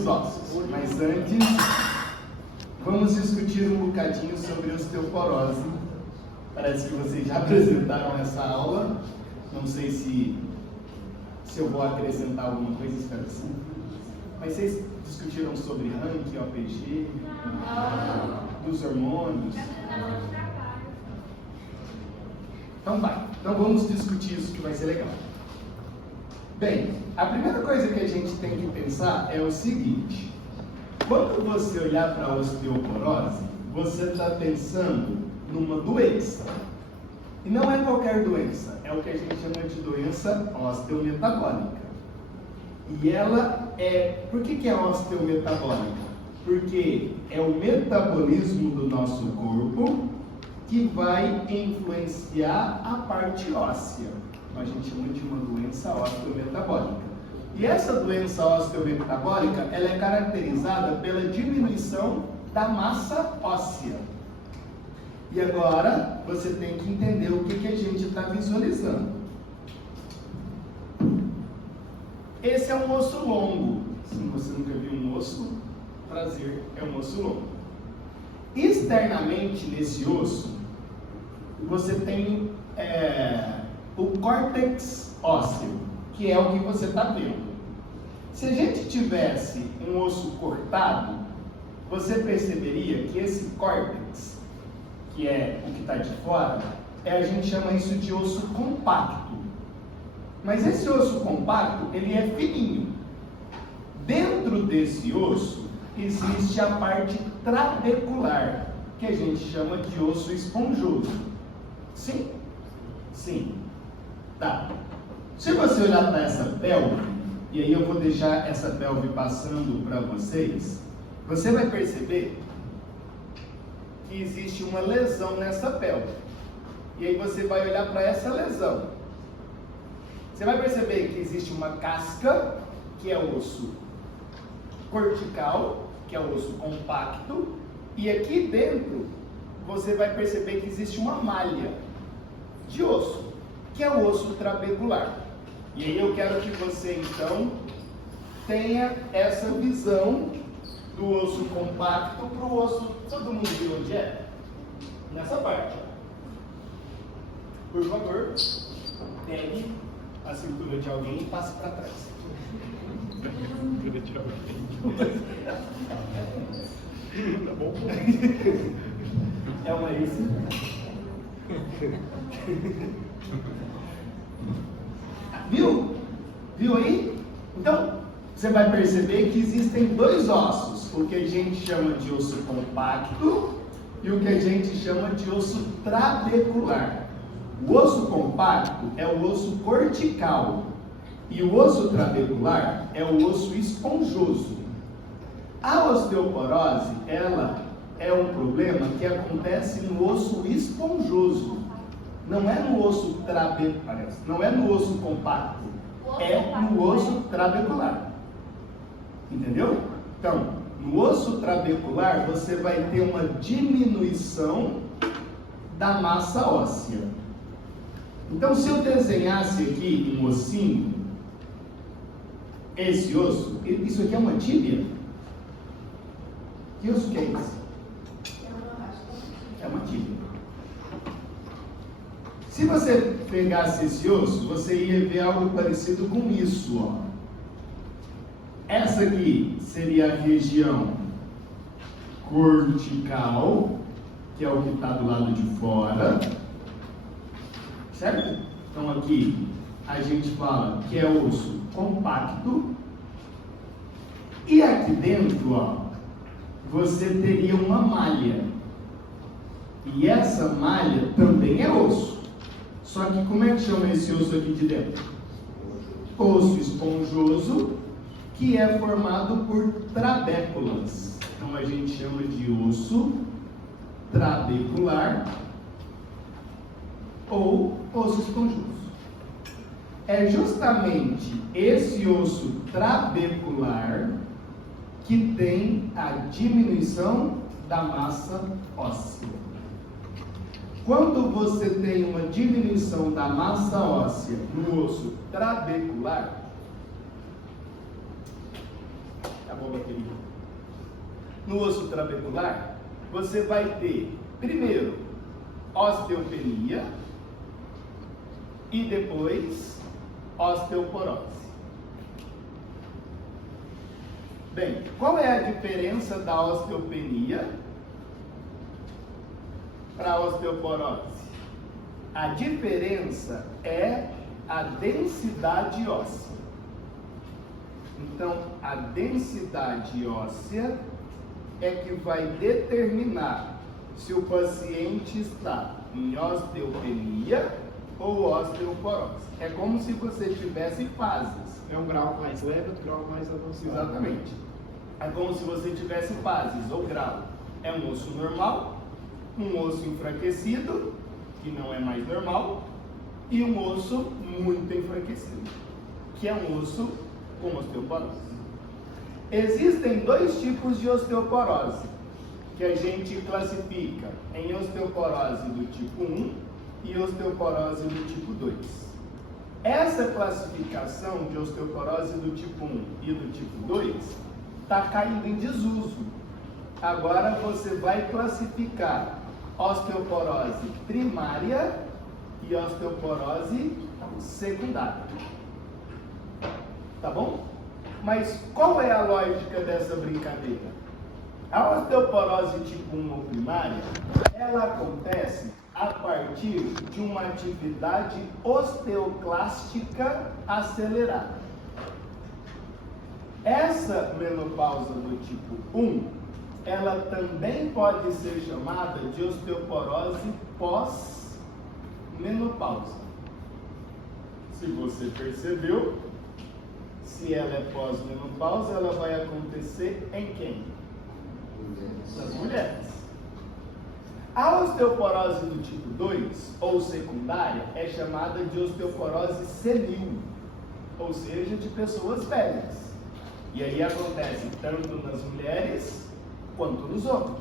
dos ossos. Mas antes, vamos discutir um bocadinho sobre osteoporose. Parece que vocês já apresentaram essa aula. Não sei se eu vou acrescentar alguma coisa, espero que sim. Mas vocês discutiram sobre ranking, OPG, dos hormônios? Então vai. Então vamos discutir isso que vai ser legal. Bem, a primeira coisa que a gente tem que pensar é o seguinte. Quando você olhar para a osteoporose, você está pensando numa doença. E não é qualquer doença, é o que a gente chama de doença osteometabólica. E ela é... Por que é osteometabólica? Porque é o metabolismo do nosso corpo que vai influenciar a parte óssea. A gente chama de uma doença osteometabólica. E essa doença osteometabólica, ela é caracterizada pela diminuição da massa óssea. E agora, você tem que entender o que a gente está visualizando. Esse é um osso longo. Se você nunca viu um osso, prazer, é um osso longo. Externamente nesse osso, você tem o córtex ósseo, que é o que você está vendo. Se a gente tivesse um osso cortado, você perceberia que esse córtex, que é o que está de fora, a gente chama isso de osso compacto. Mas esse osso compacto, ele é fininho. Dentro desse osso, existe a parte trabecular, que a gente chama de osso esponjoso. Sim? Sim. Tá. Se você olhar para essa pelve, e aí eu vou deixar essa pelve passando para vocês, você vai perceber que existe uma lesão nessa pelve. E aí você vai olhar para essa lesão. Você vai perceber que existe uma casca, que é o osso cortical, que é o osso compacto, e aqui dentro você vai perceber que existe uma malha de osso, que é o osso trabecular. E aí eu quero que você então tenha essa visão do osso compacto para o osso. Todo mundo viu onde é? Nessa parte. Por favor, pegue a cintura de alguém e passe para trás. Cintura de alguém. Tá bom? É uma isso. Viu? Viu aí? Então, você vai perceber que existem dois ossos, o que a gente chama de osso compacto e o que a gente chama de osso trabecular. O osso compacto é o osso cortical e o osso trabecular é o osso esponjoso. A osteoporose, ela é um problema que acontece no osso esponjoso. Não é no osso trabecular, não é no osso compacto, é no osso trabecular. Entendeu? Então, no osso trabecular você vai ter uma diminuição da massa óssea. Então, se eu desenhasse aqui um ossinho, esse osso, isso aqui é uma tíbia? Que osso que é esse? É uma tíbia. Se você pegasse esse osso, você ia ver algo parecido com isso, ó. Essa aqui seria a região cortical, que é o que está do lado de fora, certo? Então aqui a gente fala que é o osso compacto, e aqui dentro, ó, você teria uma malha, e essa malha também é osso. Só que como é que chama esse osso aqui de dentro? Osso esponjoso, que é formado por trabéculas. Então a gente chama de osso trabecular ou osso esponjoso. É justamente esse osso trabecular que tem a diminuição da massa óssea. Quando você tem uma diminuição da massa óssea no osso trabecular, tá acabou a bateria. No osso trabecular, você vai ter, primeiro, osteopenia e depois osteoporose. Bem, qual é a diferença da osteopenia para a osteoporose? A diferença é a densidade óssea. Então, a densidade óssea é que vai determinar se o paciente está em osteopenia ou osteoporose. É como se você tivesse fases. É um grau mais leve, outro grau mais avançado. Exatamente. É como se você tivesse fases ou grau. É um osso normal, um osso enfraquecido, que não é mais normal, e um osso muito enfraquecido, que é um osso com osteoporose. Existem dois tipos de osteoporose, que a gente classifica em osteoporose do tipo 1 e osteoporose do tipo 2. Essa classificação de osteoporose do tipo 1 e do tipo 2 está caindo em desuso. Agora você vai classificar osteoporose primária e osteoporose secundária. Tá bom? Mas qual é a lógica dessa brincadeira? A osteoporose tipo 1 ou primária, ela acontece a partir de uma atividade osteoclástica acelerada. Essa menopausa do tipo 1, ela também pode ser chamada de osteoporose pós-menopausa. Se você percebeu, se ela é pós-menopausa, ela vai acontecer em quem? Nas mulheres. A osteoporose do tipo 2, ou secundária, é chamada de osteoporose senil, ou seja, de pessoas velhas. E aí acontece tanto nas mulheres quanto nos homens.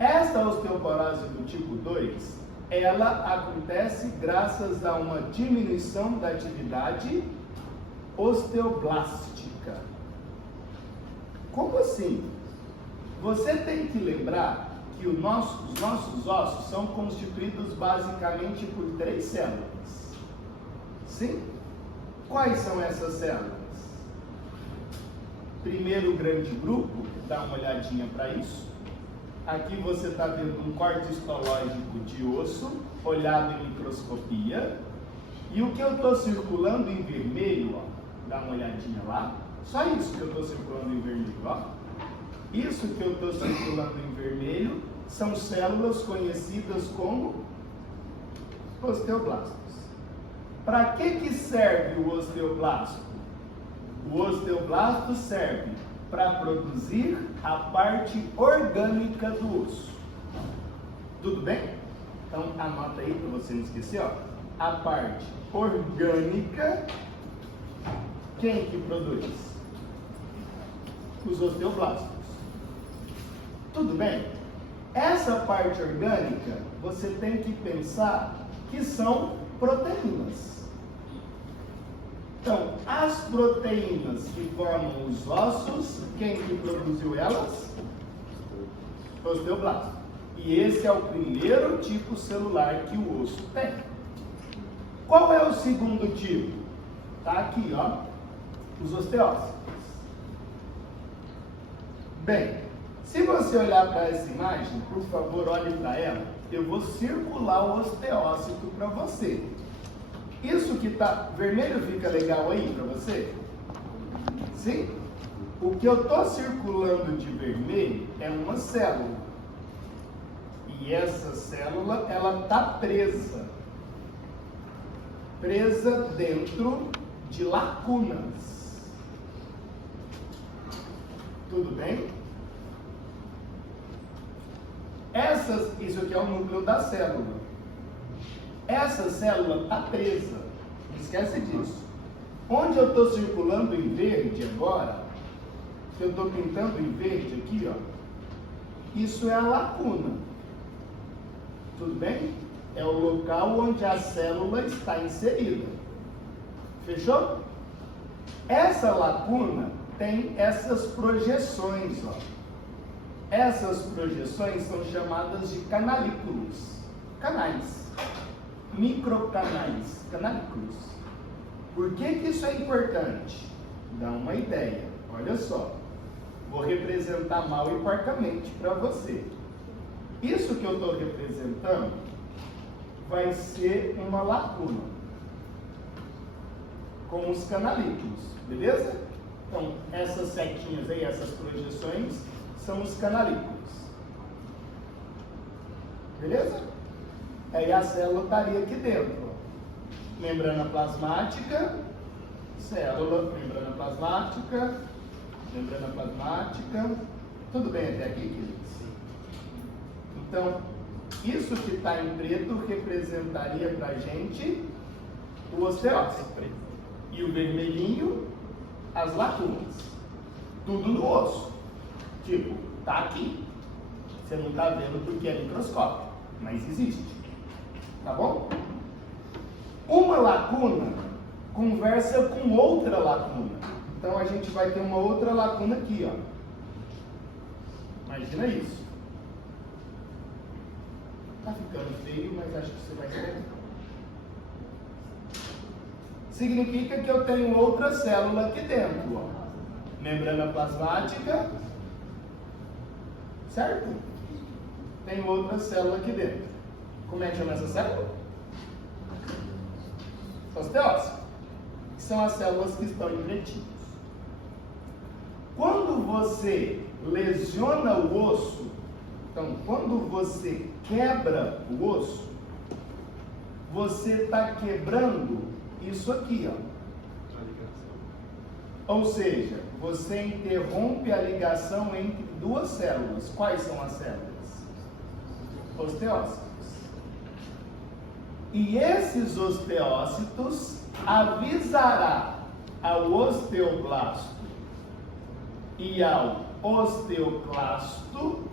Esta osteoporose do tipo 2, ela acontece graças a uma diminuição da atividade osteoblástica. Como assim? Você tem que lembrar que os nossos ossos são constituídos basicamente por 3 células. Sim? Quais são essas células? Primeiro grande grupo, dá uma olhadinha para isso. Aqui você está vendo um corte histológico de osso, olhado em microscopia. E o que eu estou circulando em vermelho, ó, dá uma olhadinha lá. Só isso que eu estou circulando em vermelho, ó. Isso que eu estou circulando em vermelho são células conhecidas como osteoblastos. Para que serve o osteoblasto? O osteoblasto serve para produzir a parte orgânica do osso. Tudo bem? Então anota aí para você não esquecer, ó. A parte orgânica, quem que produz? Os osteoblastos. Tudo bem? Essa parte orgânica, você tem que pensar que são proteínas. Então, as proteínas que formam os ossos, quem que produziu elas? Osteoblasto. E esse é o primeiro tipo celular que o osso tem. Qual é o segundo tipo? Está aqui, ó, os osteócitos. Bem, se você olhar para essa imagem, por favor, olhe para ela. Eu vou circular o osteócito para você. Isso que está vermelho fica legal aí para você? Sim? O que eu estou circulando de vermelho é uma célula. E essa célula, ela está presa. Presa dentro de lacunas. Tudo bem? Isso aqui é o núcleo da célula. Essa célula está presa. Não esquece disso. Onde eu estou circulando em verde agora, que eu estou pintando em verde aqui, ó, isso é a lacuna. Tudo bem? É o local onde a célula está inserida. Fechou? Essa lacuna tem essas projeções, ó. Essas projeções são chamadas de canalículos, canais, microcanais, canalículos. Por que isso é importante? Dá uma ideia, olha só. Vou representar mal e porcamente para você. Isso que eu estou representando vai ser uma lacuna com os canalículos, beleza? Então, essas setinhas aí, essas projeções, são os canalículos. Beleza? Aí a célula estaria aqui dentro. Ó. Membrana plasmática, célula, membrana plasmática, membrana plasmática. Tudo bem até aqui, queridos? Então, isso que está em preto representaria para a gente o osteócito. E o vermelhinho, as lacunas. Tudo no osso. Tipo, tá aqui. Você não está vendo porque é microscópio, mas existe. Tá bom? Uma lacuna conversa com outra lacuna. Então a gente vai ter uma outra lacuna aqui, ó. Imagina isso. Tá ficando feio, mas acho que você vai entender. Significa que eu tenho outra célula aqui dentro, ó. Membrana plasmática. Certo? Tem outra célula aqui dentro. Como é que chama essa célula? Osteócito. Que são as células que estão em pretinhos. Quando você lesiona o osso, então quando você quebra o osso, você está quebrando isso aqui, ó. Ou seja, você interrompe a ligação entre duas células. Quais são as células? Osteócitos. E esses osteócitos avisará ao osteoblasto e ao osteoclasto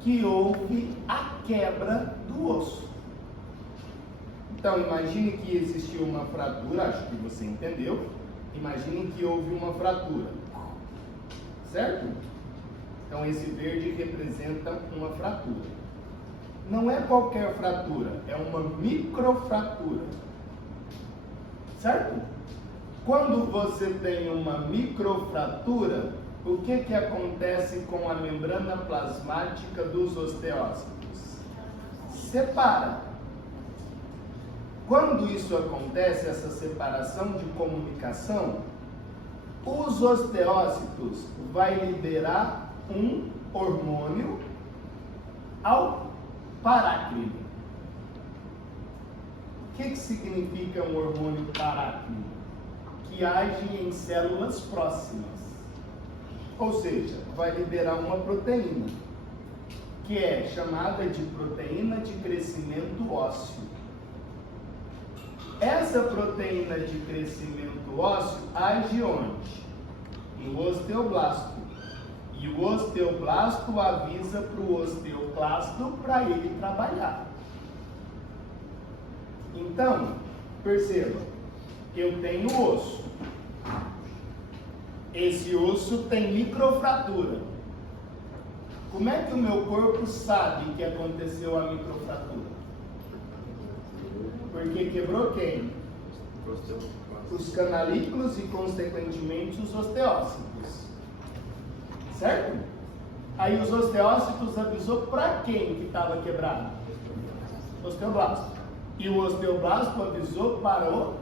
que houve a quebra do osso. Então, imagine que existiu uma fratura, acho que você entendeu. Imagine que houve uma fratura, certo? Então esse verde representa uma fratura. Não é qualquer fratura, é uma microfratura, certo? Quando você tem uma microfratura, o que acontece com a membrana plasmática dos osteócitos? Separa. Quando isso acontece, essa separação de comunicação, os osteócitos vai liberar um hormônio ao parácrine. O que significa um hormônio parácrine? Que age em células próximas. Ou seja, vai liberar uma proteína, que é chamada de proteína de crescimento ósseo. Essa proteína de crescimento ósseo age onde? No osteoblasto. E o osteoblasto avisa para o osteoclasto para ele trabalhar. Então, perceba, eu tenho osso. Esse osso tem microfratura. Como é que o meu corpo sabe que aconteceu a microfratura? Porque quebrou quem? Os canalículos e, consequentemente, os osteócitos. Certo? Aí os osteócitos avisou para quem que estava quebrado? Osteoblasto. E o osteoblasto avisou para o...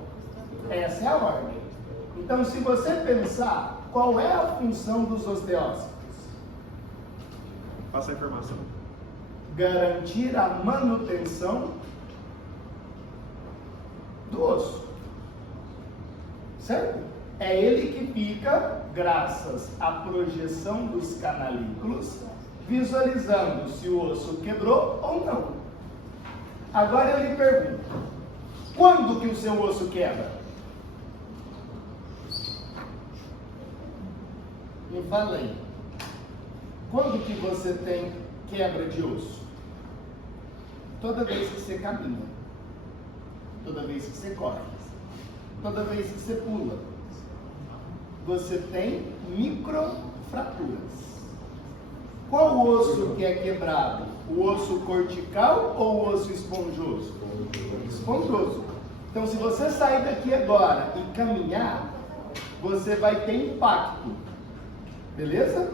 Essa é a ordem. Então, se você pensar, qual é a função dos osteócitos? Passa a informação. Garantir a manutenção do osso. Certo? É ele que fica, graças à projeção dos canalículos, visualizando se o osso quebrou ou não. Agora eu lhe pergunto, quando que o seu osso quebra? Me fala aí. Quando que você tem quebra de osso? Toda vez que você caminha. Toda vez que você corre. Toda vez que você pula. você tem microfraturas. Qual o osso que é quebrado? O osso cortical ou o osso esponjoso? Esponjoso. Então, se você sair daqui agora e caminhar, você vai ter impacto. Beleza?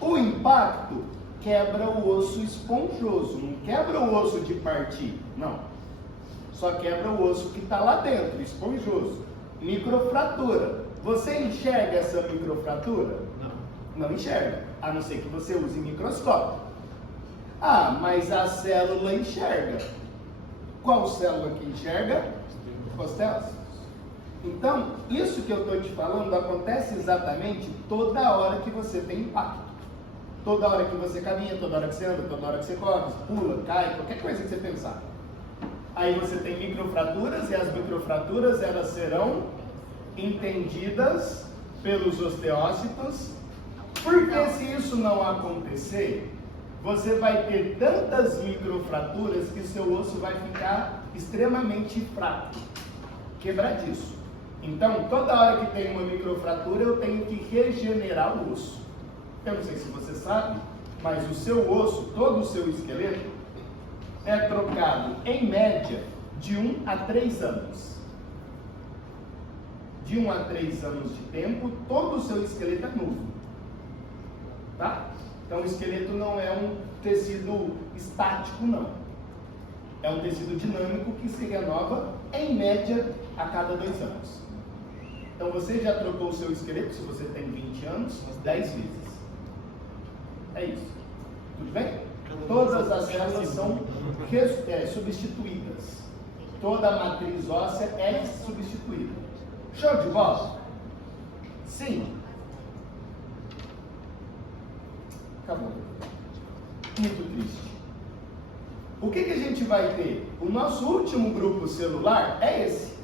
O impacto quebra o osso esponjoso, não quebra o osso de partir, não. Só quebra o osso que está lá dentro, esponjoso. Microfratura. Você enxerga essa microfratura? Não enxerga, a não ser que você use microscópio. Ah, mas a célula enxerga. Qual célula que enxerga? Osteócitos. Então, isso que eu estou te falando acontece exatamente toda hora que você tem impacto. Toda hora que você caminha, toda hora que você anda, toda hora que você corre, pula, cai, qualquer coisa que você pensar. Aí você tem microfraturas, e as microfraturas elas serão entendidas pelos osteócitos, porque se isso não acontecer, você vai ter tantas microfraturas que seu osso vai ficar extremamente fraco, quebradiço. Então, toda hora que tem uma microfratura, eu tenho que regenerar o osso. Eu não sei se você sabe, mas o seu osso, todo o seu esqueleto, é trocado, em média, de 1 a 3 anos. De 1 a 3 anos de tempo, todo o seu esqueleto é novo. Tá? Então, o esqueleto não é um tecido estático, não. É um tecido dinâmico que se renova, em média, a cada 2 anos. Então, você já trocou o seu esqueleto, se você tem 20 anos, 10 vezes. É isso. Tudo bem? Todas as células são substituídas. Toda a matriz óssea é substituída. Show de bola? Sim. Acabou. Muito triste. O que a gente vai ter? O nosso último grupo celular é esse.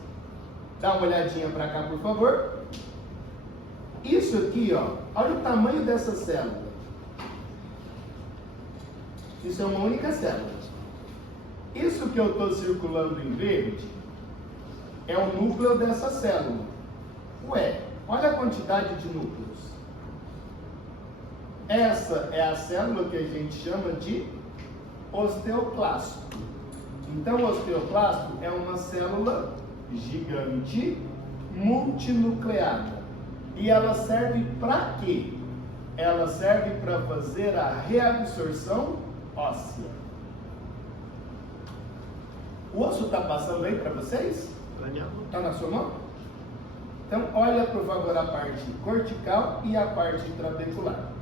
Dá uma olhadinha para cá, por favor. Isso aqui, ó, olha o tamanho dessa célula. Isso é uma única célula. Isso que eu estou circulando em verde é o núcleo dessa célula. Ué, olha a quantidade de núcleos. Essa é a célula que a gente chama de osteoclasto. Então, o osteoclasto é uma célula gigante, multinucleada. E ela serve para quê? Ela serve para fazer a reabsorção óssea. O osso está passando aí para vocês? Está na sua mão? Então, olha por favor a parte cortical e a parte trabecular.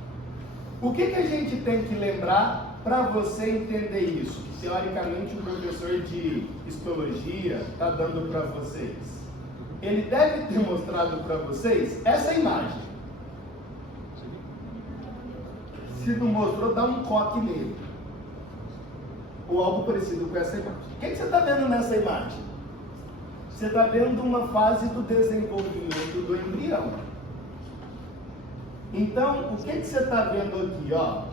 O que a gente tem que lembrar para você entender isso? Que teoricamente o professor de histologia está dando para vocês. Ele deve ter mostrado para vocês essa imagem. Se não mostrou, dá um coque nele. Ou algo parecido com essa imagem. O que você está vendo nessa imagem? Você está vendo uma fase do desenvolvimento do embrião. Então, o que você está vendo aqui, ó?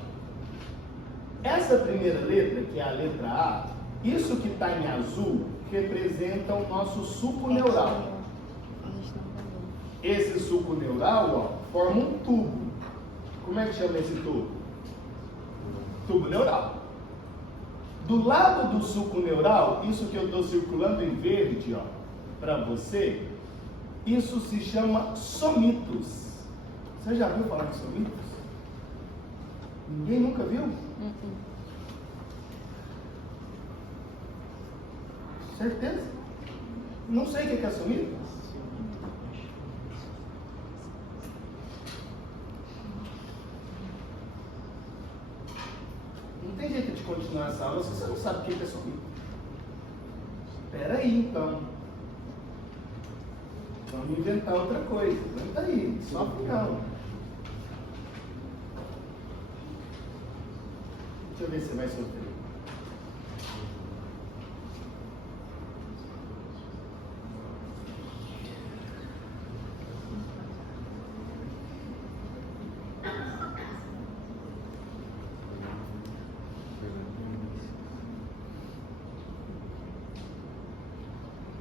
Essa primeira letra, que é a letra A, isso que está em azul, representa o nosso suco neural. Esse suco neural, ó, forma um tubo. Como é que chama esse tubo? Tubo neural. Do lado do suco neural, isso que eu estou circulando em verde, ó, para você, isso se chama somitos. Você já viu falar de somitos? Ninguém nunca viu? Certeza? Não sei o que é somitos. Não tem jeito de continuar essa aula se você não sabe o que é somito. Espera aí, então. Vamos inventar outra coisa. Aguenta aí, só não. Deixa eu ver se você vai sofrer.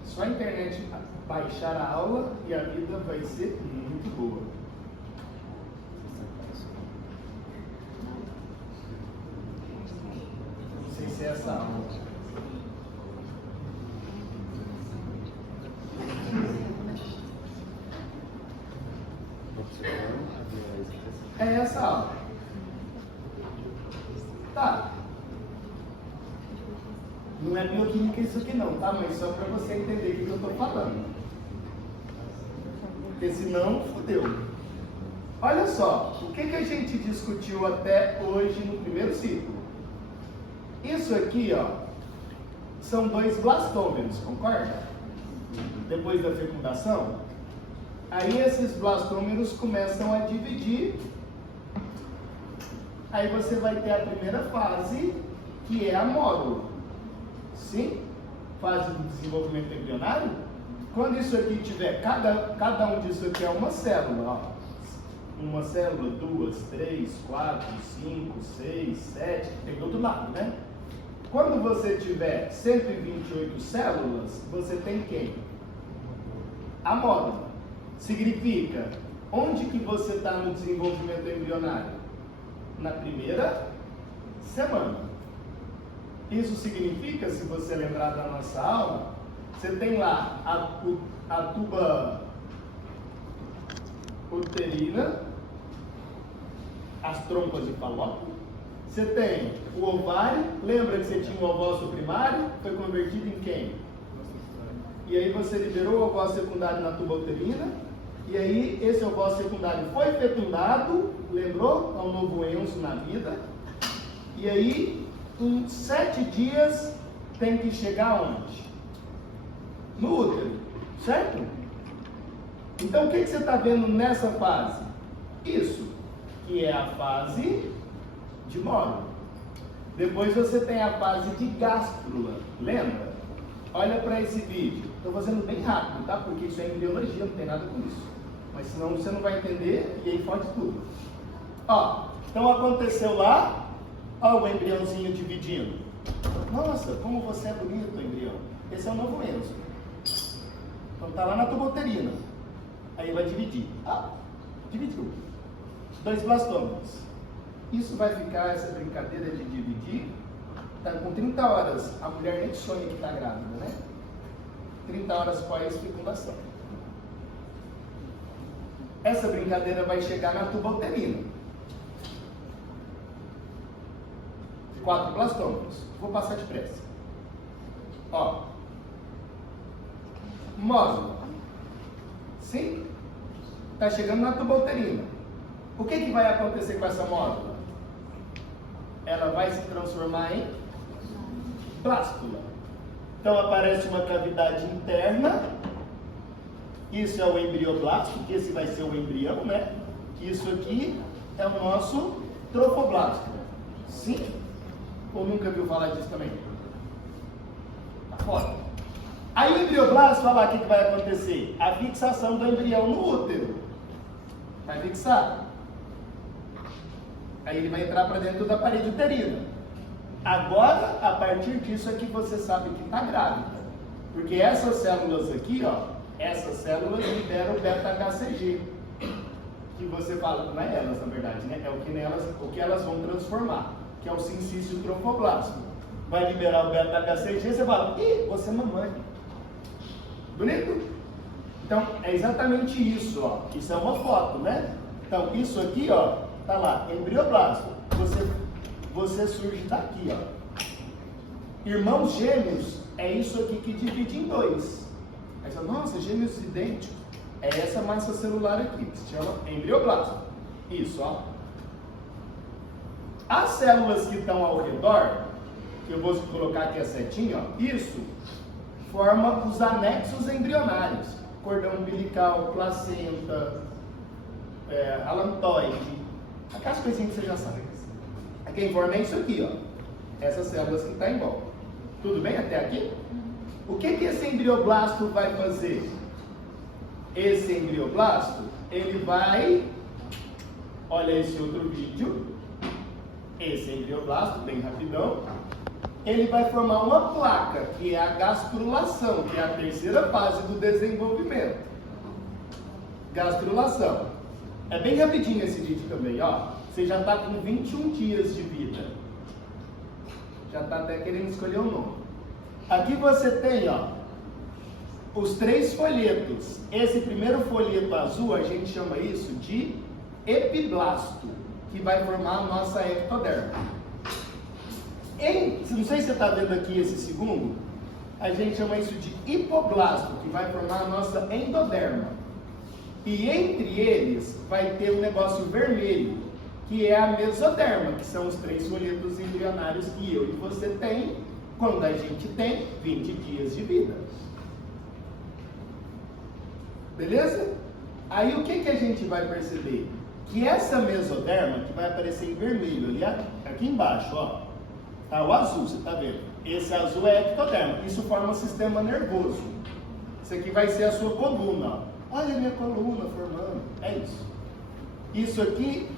Só a internet baixar a aula e a vida vai ser muito boa. essa aula. É essa aula. Tá. Não é bioquímica isso aqui não, tá? Mas só para você entender o que eu estou falando. Porque senão, fodeu. Olha só, o que a gente discutiu até hoje no primeiro ciclo? Isso aqui, ó, são 2 blastômeros, concorda? Depois da fecundação. Aí esses blastômeros começam a dividir. Aí você vai ter a primeira fase, que é a módulo. Sim? Fase do desenvolvimento embrionário. Quando isso aqui tiver, cada um disso aqui é uma célula, ó. Uma célula, 2, 3, 4, 5, 6, 7, tem do outro lado, né? Quando você tiver 128 células, você tem quem? A módula. Significa, onde que você está no desenvolvimento embrionário? Na primeira semana. Isso significa, se você lembrar da nossa aula, você tem lá a tuba uterina, as trompas de Falópio. Você tem o ovário, lembra que você tinha o ovócito primário, foi convertido em quem? E aí você liberou o ovócito secundário na tuba uterina, e aí esse ovócito secundário foi fecundado, lembrou? É um novo Enzo na vida. E aí, em 7 dias, tem que chegar onde? No útero, certo? Então o que você está vendo nessa fase? Isso, que é a fase de módulo. Depois você tem a fase de gástrula, lembra? Olha para esse vídeo. Estou fazendo bem rápido, tá? Porque isso é embriologia, não tem nada com isso. Mas senão você não vai entender e aí pode tudo. Ó, então aconteceu lá, ó o embriãozinho dividindo. Nossa, como você é bonito, embrião. Esse é o novo Enzo. Então tá lá na tuba uterina. Aí vai dividir. Ah, dividiu. 2 blastômeros. Isso vai ficar, essa brincadeira de dividir, tá com 30 horas. A mulher nem sonha que está grávida, né? 30 horas pós-fecundação. Essa brincadeira vai chegar na tuba uterina. 4 blastômeros. Vou passar depressa. Ó. Módulo. Sim? Está chegando na tuba uterina. O que vai acontecer com essa módula? Ela vai se transformar em blástula. Então aparece uma cavidade interna. Isso é o embrioblasto, que esse vai ser o embrião, né? Isso aqui é o nosso trofoblasto. Sim? Ou nunca viu falar disso também? Tá fora. Aí o embrioblasto, olha lá o que vai acontecer. A fixação do embrião no útero. Vai fixar. Aí ele vai entrar para dentro da parede uterina. Agora, a partir disso aqui, você sabe que está grávida. Porque essas células aqui, ó, essas células liberam o beta-HCG. Que você fala, não é elas, na verdade, né? É o que elas vão transformar, que é o sincício trofoblasto. Vai liberar o beta-HCG, você fala, ih, você é mamãe. Bonito? Então, é exatamente isso, ó. Isso é uma foto, né? Então, isso aqui, ó, tá lá, embrioblasto. Você surge daqui, ó. Irmãos gêmeos é isso aqui que divide em 2. Aí você fala, nossa, gêmeos idênticos. É essa massa celular aqui, que se chama embrioblasto. Isso, ó. As células que estão ao redor, que eu vou colocar aqui a setinha, ó, isso forma os anexos embrionários. Cordão umbilical, placenta, alantoide, aquelas coisinhas que você já sabe. Quem forma é isso aqui, ó. Essas células que estão em volta. Tudo bem até aqui? O que esse embrioblasto vai fazer? Esse embrioblasto, ele vai... Olha esse outro vídeo. Esse embrioblasto, bem rapidão. Ele vai formar uma placa, que é a gastrulação, que é a terceira fase do desenvolvimento. Gastrulação. É bem rapidinho esse vídeo também, ó. Você já está com 21 dias de vida. Já está até querendo escolher o nome. Aqui você tem, ó, os 3 folhetos. Esse primeiro folheto azul, a gente chama isso de epiblasto, que vai formar a nossa ectoderma. Não sei se você está vendo aqui esse segundo, a gente chama isso de hipoblasto, que vai formar a nossa endoderma. E entre eles vai ter um negócio vermelho, que é a mesoderma, que são os 3 folhetos embrionários que eu e você tem quando a gente tem 20 dias de vida. Beleza? Aí o que a gente vai perceber? Que essa mesoderma, que vai aparecer em vermelho ali, aqui embaixo, ó, tá o azul, você tá vendo? Esse azul é ectoderma. Isso forma um sistema nervoso. Isso aqui vai ser a sua coluna, ó. Olha a minha coluna formando. É isso. Isso aqui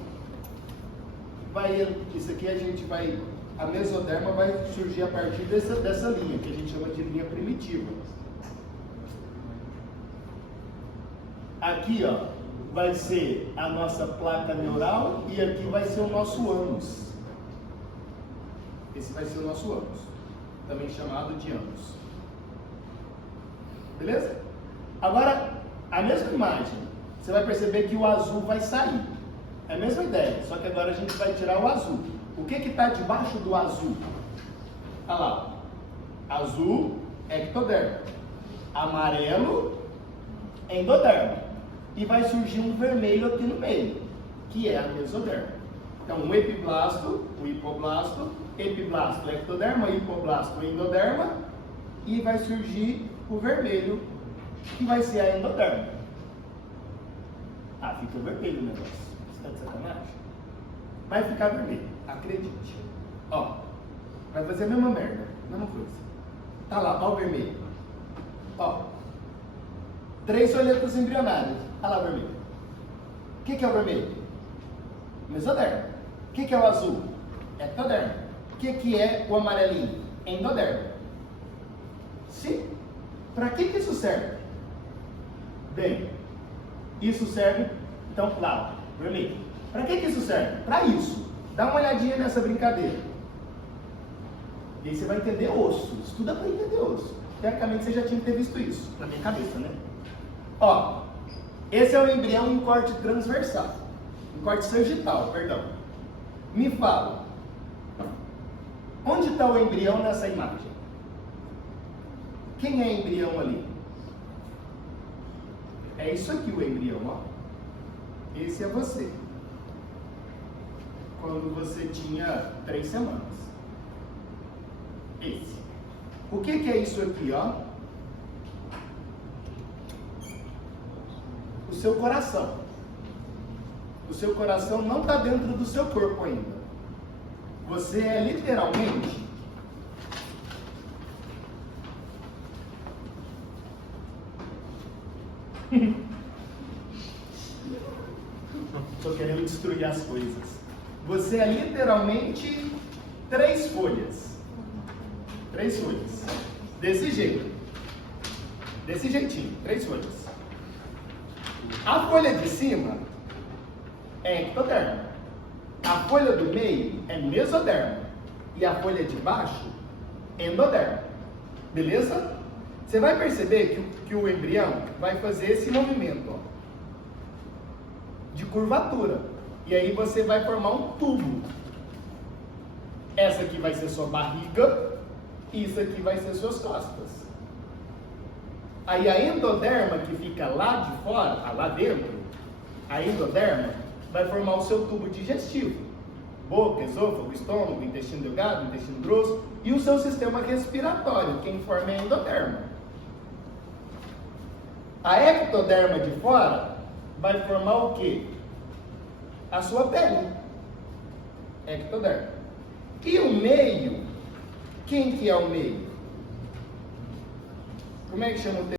a mesoderma vai surgir a partir dessa linha, que a gente chama de linha primitiva. Aqui, ó, vai ser a nossa placa neural e aqui vai ser o nosso ânus. Esse vai ser o nosso ânus, também chamado de ânus. Beleza? Agora, a mesma imagem, você vai perceber que o azul vai sair. É a mesma ideia, só que agora a gente vai tirar o azul. O que está debaixo do azul? Olha lá. Azul, ectoderma. Amarelo, endoderma. E vai surgir um vermelho aqui no meio, que é a mesoderma. Então, o epiblasto, o hipoblasto, epiblasto, ectoderma, hipoblasto, endoderma. E vai surgir o vermelho, que vai ser a endoderma. Ah, fica vermelho o negócio. Você está de sacanagem? Vai ficar vermelho, acredite. Ó, vai fazer a mesma merda, mesma coisa. Tá lá, ó o vermelho. Ó, 3 folhetos embrionários. Olha lá o vermelho. O que é o vermelho? Mesoderma. O que é o azul? Ectoderma. O que é o amarelinho? Endoderma. Sim. Para que isso serve? Bem, isso serve, então, lá, vermelho. Para que isso serve? Para isso. Dá uma olhadinha nessa brincadeira. E aí você vai entender osso. Estuda para entender osso. Teoricamente você já tinha que ter visto isso, na minha cabeça, né? Ó, esse é o embrião em corte transversal. Em corte sagital, perdão. Me fala, onde está o embrião nessa imagem? Quem é embrião ali? É isso aqui o embrião, ó. Esse é você. Quando você tinha 3 semanas. Esse. O que é isso aqui, ó? O seu coração. O seu coração não está dentro do seu corpo ainda. Você é literalmente estou querendo destruir as coisas. Você é literalmente 3 folhas. 3 folhas. Desse jeito. Desse jeitinho. 3 folhas. A folha de cima é ectoderma. A folha do meio é mesoderma. E a folha de baixo, endoderma. Beleza? Você vai perceber que o embrião vai fazer esse movimento, ó, de curvatura. E aí você vai formar um tubo. Essa aqui vai ser sua barriga. E isso aqui vai ser suas costas. Aí a endoderma que fica lá de fora, lá dentro, a endoderma vai formar o seu tubo digestivo. Boca, esôfago, estômago, intestino delgado, intestino grosso e o seu sistema respiratório. Quem forma é a endoderma. A ectoderma de fora vai formar o quê? A sua pele. Ectoderma. E o meio? Quem que é o meio? Como é que chama o